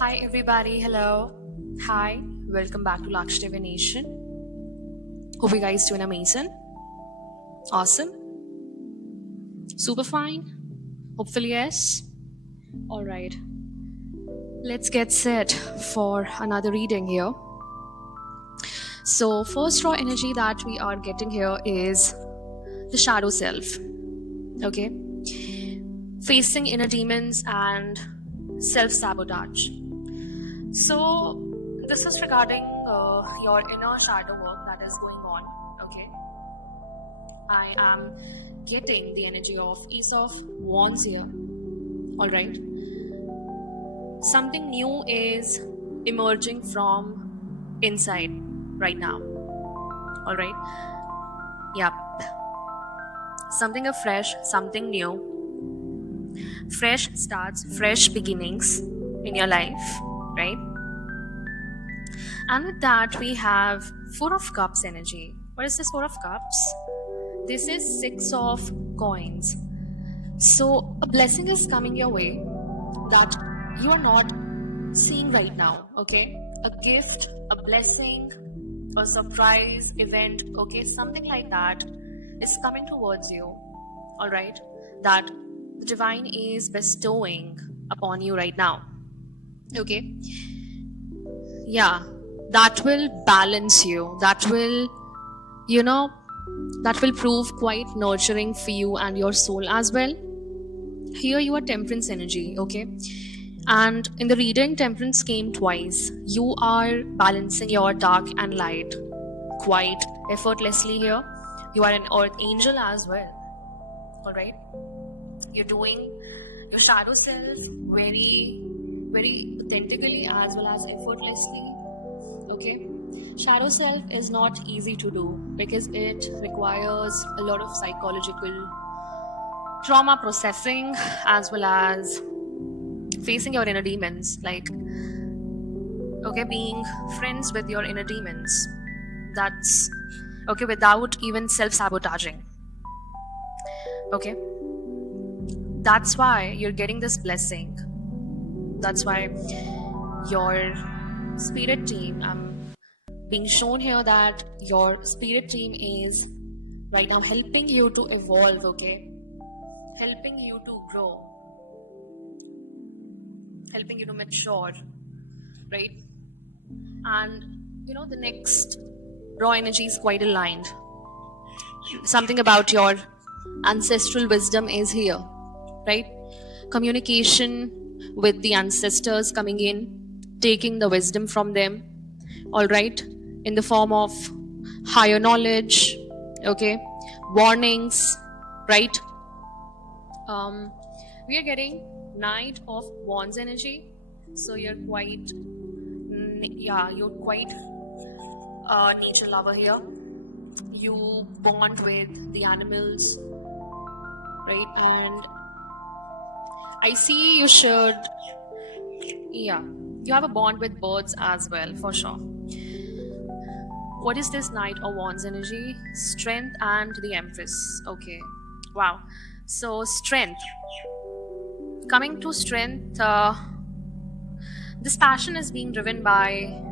Hi everybody, hello. Hi, welcome back to Laksh Divination. Hope you guys doing amazing. Awesome. Super fine. Hopefully yes. Alright. Let's get set for another reading here. So first raw energy that we are getting here is the shadow self. Okay. Facing inner demons and self-sabotage. So this is regarding your inner shadow work that is going on. Okay. I am getting the energy of Ace of Wands here. Alright. Something new is emerging from inside right now. Alright. Yep. Something afresh, something new. Fresh starts, fresh beginnings in your life, right? And with that, we have Four of Cups energy. What is this Four of Cups? This is Six of Coins. So, a blessing is coming your way that you are not seeing right now, okay? A gift, a blessing, a surprise event, okay? Something like that is coming towards you, all right? That the divine is bestowing upon you right now, okay? Yeah, that will balance you. That will, that will prove quite nurturing for you and your soul as well. Here you are temperance energy, okay? And in the reading, temperance came twice. You are balancing your dark and light quite effortlessly here. You are an earth angel as well. Alright? You're doing your shadow self very, very authentically as well as effortlessly. Okay? Shadow self is not easy to do because it requires a lot of psychological trauma processing as well as facing your inner demons, like okay, being friends with your inner demons. That's okay, without even self-sabotaging. Okay, that's why you're getting this blessing. That's why your spirit team, I'm being shown here that your spirit team is right now helping you to evolve, okay, helping you to grow, helping you to mature, right? And the next raw energy is quite aligned. Something about your ancestral wisdom is here, right? Communication with the ancestors coming in, taking the wisdom from them, all right, in the form of higher knowledge, okay, warnings, right? We are getting Knight of Wands energy, so you're quite nature lover here. You bond with the animals, right? And I see you should, you have a bond with birds as well, for sure. What is this Knight of Wands energy? Strength and the Empress. Okay. Wow. So, strength. Coming to strength, this passion is being driven by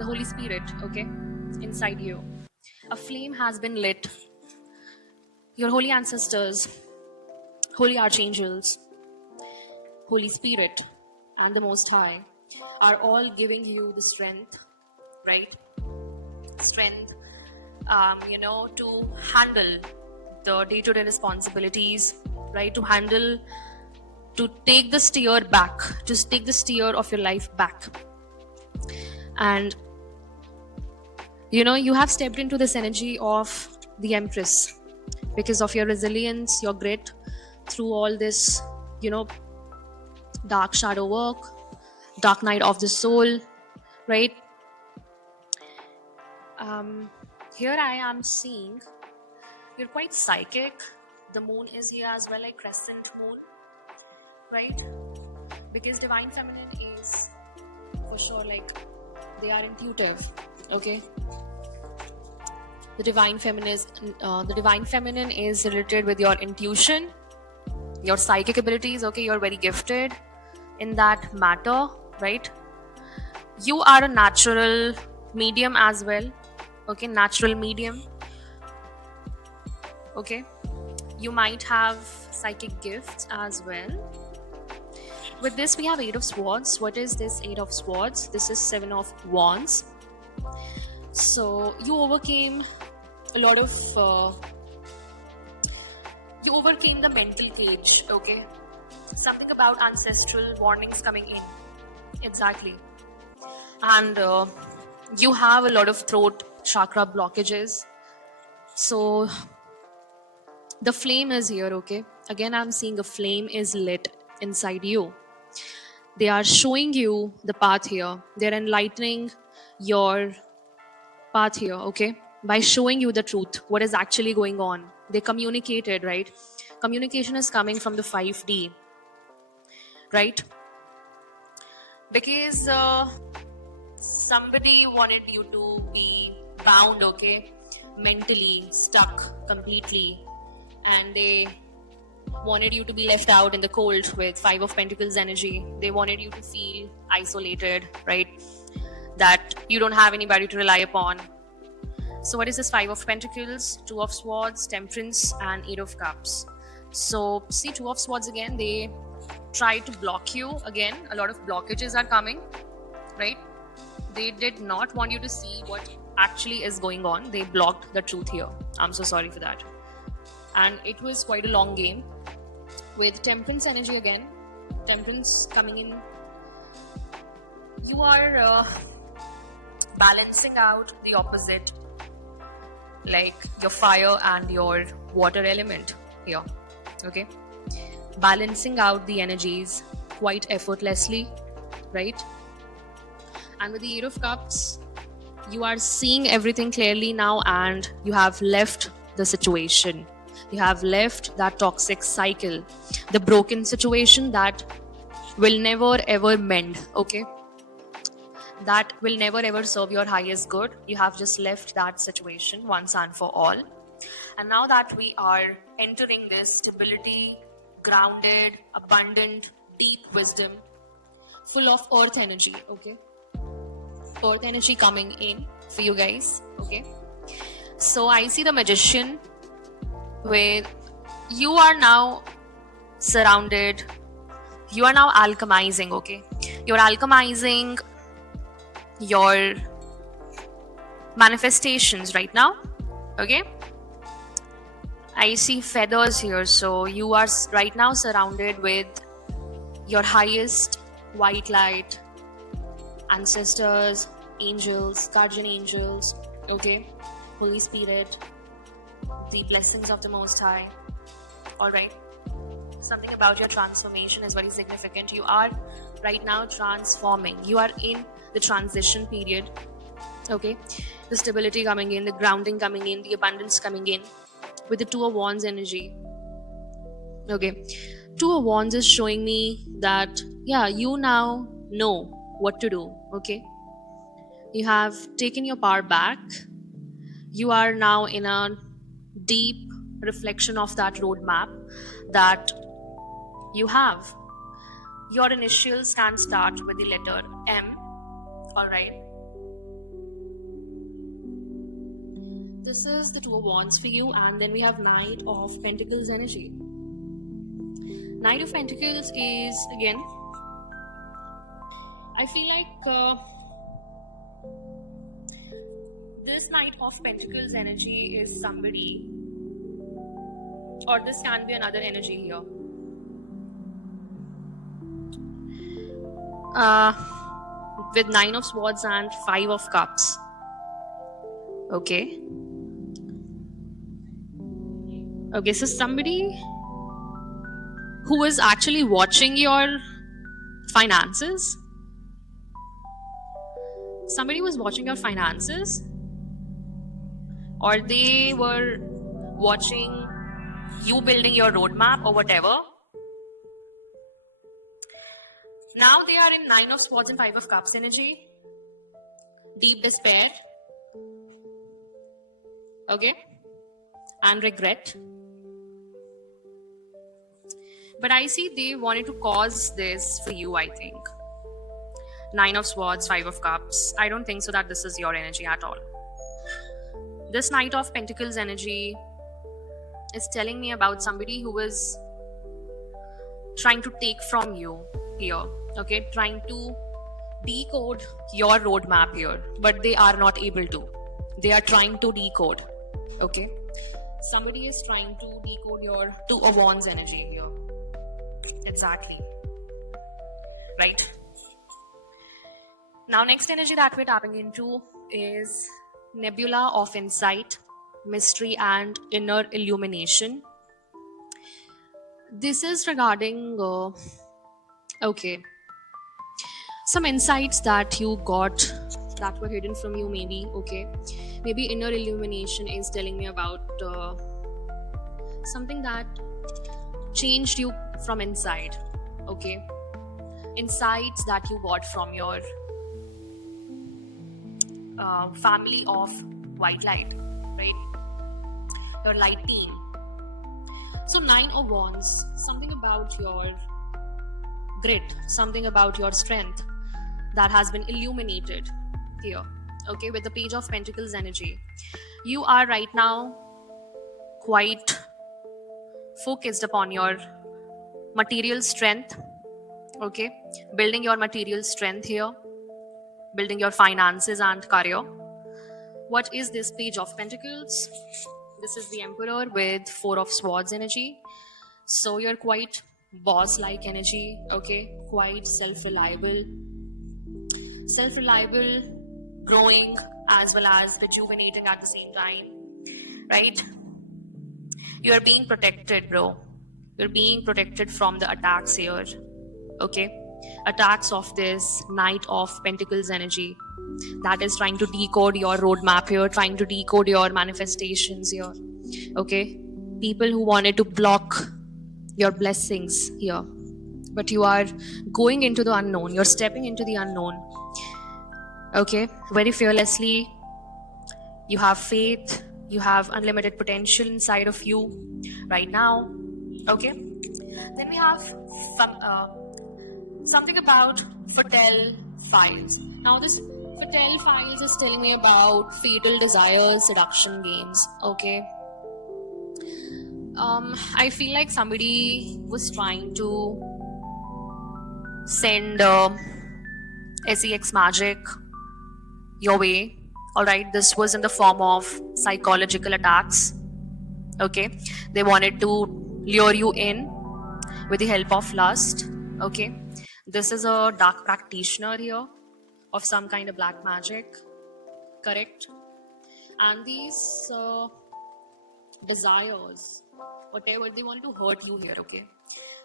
the Holy Spirit, okay, inside you. A flame has been lit. Your holy ancestors, holy archangels, Holy Spirit, and the Most High are all giving you the strength, right? Strength, to handle the day-to-day responsibilities, right? To take the steer back, to take the steer of your life back. And you have stepped into this energy of the Empress because of your resilience, your grit through all this, dark shadow work, dark night of the soul, right? Here I am seeing you're quite psychic. The moon is here as well, like crescent moon, right? Because divine feminine is for sure, like they are intuitive, okay? The divine feminine is related with your intuition, your psychic abilities, okay? You're very gifted in that matter, right? You are a natural medium as well. Okay, natural medium. Okay, you might have psychic gifts as well. With this, we have Eight of Swords. What is this Eight of Swords? This is Seven of Wands. So you overcame a lot of you overcame the mental cage. Okay, something about ancestral warnings coming in. Exactly. And you have a lot of throat chakra blockages. So the flame is here. Okay, again I'm seeing a flame is lit inside you. They are showing you the path here. They're enlightening your path here. Okay, by showing you the truth, what is actually going on. They communicated, right? Communication is coming from the 5D, right? Because somebody wanted you to be bound, okay, mentally stuck completely, and they wanted you to be left out in the cold with Five of Pentacles energy. They wanted you to feel isolated, right? That you don't have anybody to rely upon. So what is this Five of Pentacles, Two of Swords, Temperance, and Eight of Cups? So see, Two of Swords again, they try to block you again. A lot of blockages are coming, right? They did not want you to see what actually is going on. They blocked the truth here. I'm so sorry for that. And it was quite a long game. With Temperance energy again, Temperance coming in, you are balancing out the opposite, like your fire and your water element here. Okay, balancing out the energies quite effortlessly, right? And with the Eight of Cups, you are seeing everything clearly now, and you have left the situation. You have left that toxic cycle, the broken situation that will never ever mend. Okay, that will never ever serve your highest good. You have just left that situation once and for all. And now that we are entering this stability, grounded, abundant, deep wisdom, full of earth energy. Okay, earth energy coming in for you guys. Okay, so I see the Magician, where you are now surrounded, you are now alchemizing. Okay, you're alchemizing your manifestations right now. Okay, I see feathers here. So you are right now surrounded with your highest white light, ancestors, angels, guardian angels. Okay, Holy Spirit, the blessings of the Most High. All right, something about your transformation is very significant. You are right now transforming. You are in the transition period. Okay, the stability coming in, the grounding coming in, the abundance coming in with the Two of Wands energy. Okay, Two of Wands is showing me that, yeah, you now know what to do. Okay, you have taken your power back. You are now in a deep reflection of that roadmap that you have. Your initials can start with the letter M. All right, this is the Two of Wands for you, and then we have Knight of Pentacles energy. Knight of Pentacles is, again, I feel like this Knight of Pentacles energy is somebody, or this can be another energy here. With Nine of Swords and Five of Cups. Okay. Okay, so somebody who is actually watching your finances. Somebody was watching your finances, or they were watching you building your roadmap or whatever. Now they are in Nine of Swords and Five of Cups energy. Deep despair. Okay. And regret. But I see they wanted to cause this for you, I think. Nine of Swords, Five of Cups. I don't think so that this is your energy at all. This Knight of Pentacles energy is telling me about somebody who is trying to take from you here, okay, trying to decode your roadmap here, but they are not able to. They are trying to decode, okay. Somebody is trying to decode your Two of Wands energy here. Exactly. Right. Now, next energy that we're tapping into is Nebula of Insight, Mystery, and Inner Illumination. This is regarding, okay, some insights that you got that were hidden from you, maybe, okay. Maybe inner illumination is telling me about something that changed you from inside, okay. Insights that you got from your family of white light, right? Your light team. So Nine of Wands, something about your grit, something about your strength that has been illuminated here, okay, with the Page of Pentacles energy. You are right now quite focused upon your material strength, okay, building your material strength here, building your finances and career. What is this Page of Pentacles? This is the Emperor with Four of Swords energy. So you're quite boss like energy, okay, quite self-reliable, growing as well as rejuvenating at the same time, right? You're being protected, bro. You're being protected from the attacks here, okay, attacks of this Knight of Pentacles energy that is trying to decode your roadmap here, trying to decode your manifestations here, okay. People who wanted to block your blessings here, but you are going into the unknown, you're stepping into the unknown, okay, very fearlessly. You have faith, you have unlimited potential inside of you right now, okay. Then we have something about Fatal Files. Now this Fatal Files is telling me about fatal desires, seduction games, okay. I feel like somebody was trying to send sex magic your way, all right. This was in the form of psychological attacks, okay. They wanted to lure you in with the help of lust, okay. This is a dark practitioner here of some kind of black magic, correct. And these desires, whatever, they want to hurt you here, okay.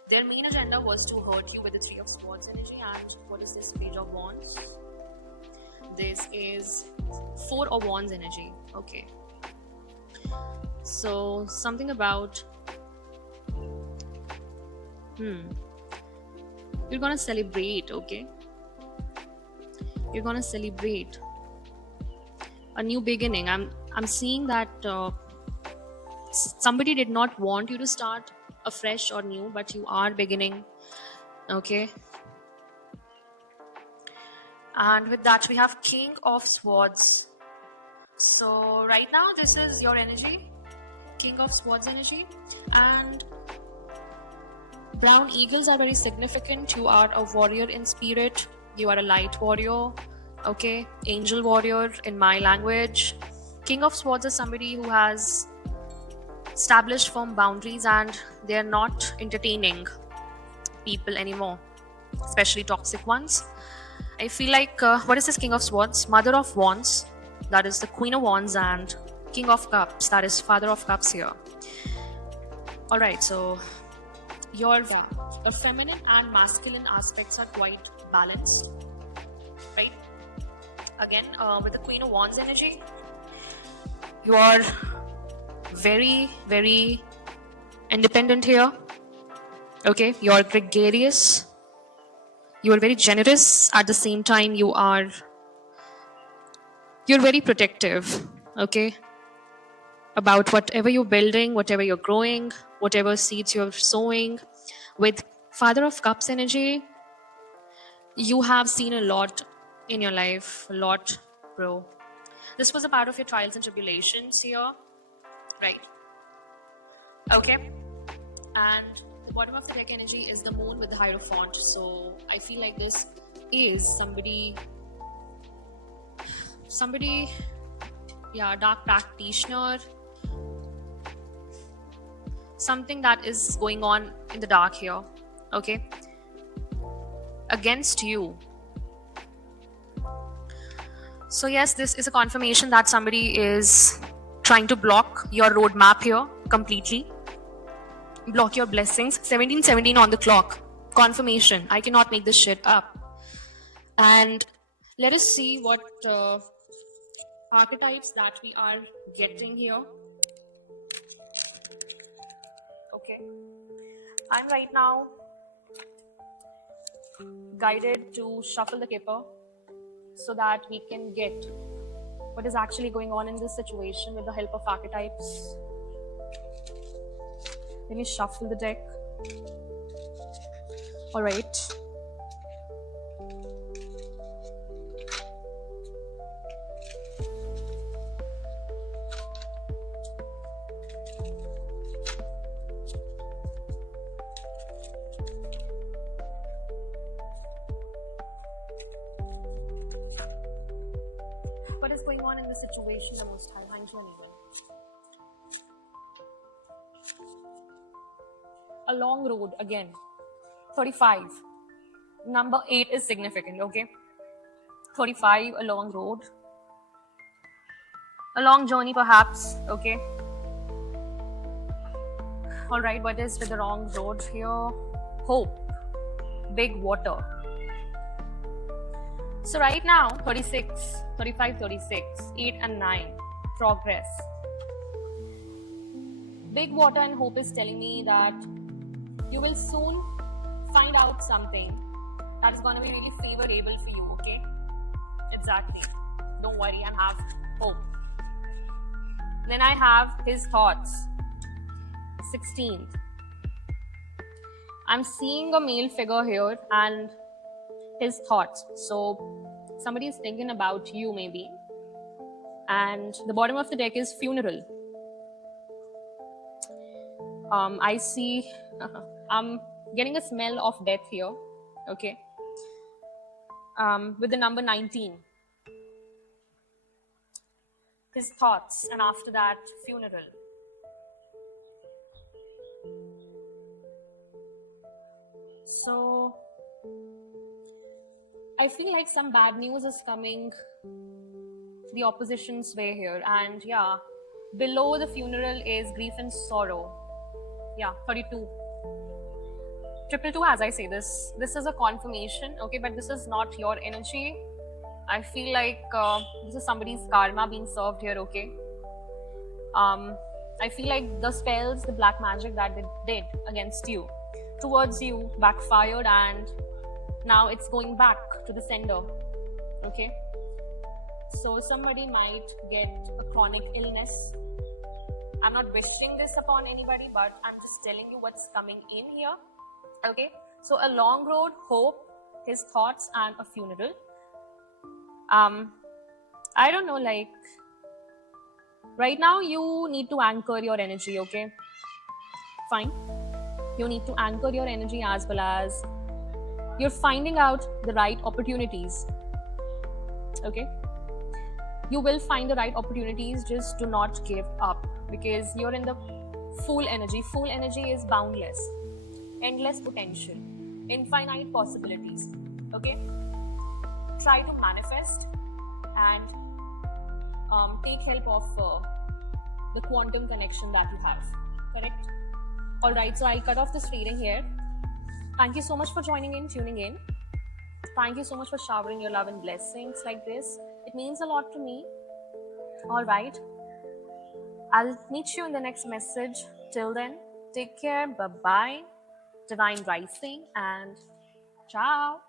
Their main agenda was to hurt you with the Three of Swords energy. And what is this Page of Wands? This is Four of Wands energy, okay. So something about you're gonna celebrate, okay. You're gonna celebrate a new beginning. I'm seeing that somebody did not want you to start afresh or new, but you are beginning, okay. And with that we have King of Swords. So right now this is your energy, King of Swords energy. And brown eagles are very significant. You are a warrior in spirit, you are a light warrior, okay, angel warrior in my language. King of Swords is somebody who has established firm boundaries and they are not entertaining people anymore, especially toxic ones. I feel like what is this King of Swords? Mother of Wands, that is the Queen of Wands, and King of Cups, that is Father of Cups here. All right, so your feminine and masculine aspects are quite balanced, right? Again, with the Queen of Wands energy, you are very, very independent here, okay. You are gregarious, you are very generous. At the same time, you're very protective, okay, about whatever you're building, whatever you're growing, whatever seeds you're sowing. With Father of Cups energy, You have seen a lot in your life, a lot, bro. This was a part of your trials and tribulations here, right? Okay. And the bottom of the deck energy is the moon with the Hierophant. So I feel like this is somebody, yeah, dark practitioner, something that is going on in the dark here, okay, against you. So yes, this is a confirmation that somebody is trying to block your roadmap here completely, block your blessings. 1717 on the clock, confirmation. I cannot make this shit up. And let us see what archetypes that we are getting here. Okay, I'm right now guided to shuffle the kipper so that we can get what is actually going on in this situation with the help of archetypes. Let me shuffle the deck. All right. What is going on in this situation? The Most High, mind you, uneven. A long road again. 35. Number 8 is significant, okay? 35, a long road. A long journey, perhaps, okay? All right, what is with the wrong road here? Hope. Big water. So right now, 36, 35, 36, 8 and 9, progress. Big water and hope is telling me that you will soon find out something that is going to be really favorable for you, okay? Exactly. Don't worry and have hope. Then I have his thoughts. 16th. I'm seeing a male figure here and his thoughts. So somebody is thinking about you maybe. And the bottom of the deck is funeral. I see I'm getting a smell of death here. Okay. With the number 19. His thoughts, and after that, funeral. So I feel like some bad news is coming the opposition's way here. And yeah, below the funeral is grief and sorrow. Yeah, 32. Triple two, as I say this is a confirmation, okay, but this is not your energy. I feel like this is somebody's karma being served here, okay. I feel like the spells, the black magic that they did against you, towards you, backfired, and now it's going back to the sender, okay. So somebody might get a chronic illness. I'm not wishing this upon anybody, but I'm just telling you what's coming in here, okay. So a long road, hope, his thoughts, and a funeral. I don't know, like right now you need to anchor your energy, okay. Fine, you need to anchor your energy, as well as you're finding out the right opportunities, okay. You will find the right opportunities. Just do not give up, because you're in the full energy. Full energy is boundless, endless potential, infinite possibilities, okay. Try to manifest and take help of the quantum connection that you have, correct. All right, so I'll cut off this reading here. Thank you so much for joining in, tuning in. Thank you so much for showering your love and blessings like this. It means a lot to me. All right, I'll meet you in the next message. Till then, take care. Bye bye. Divine rising and ciao.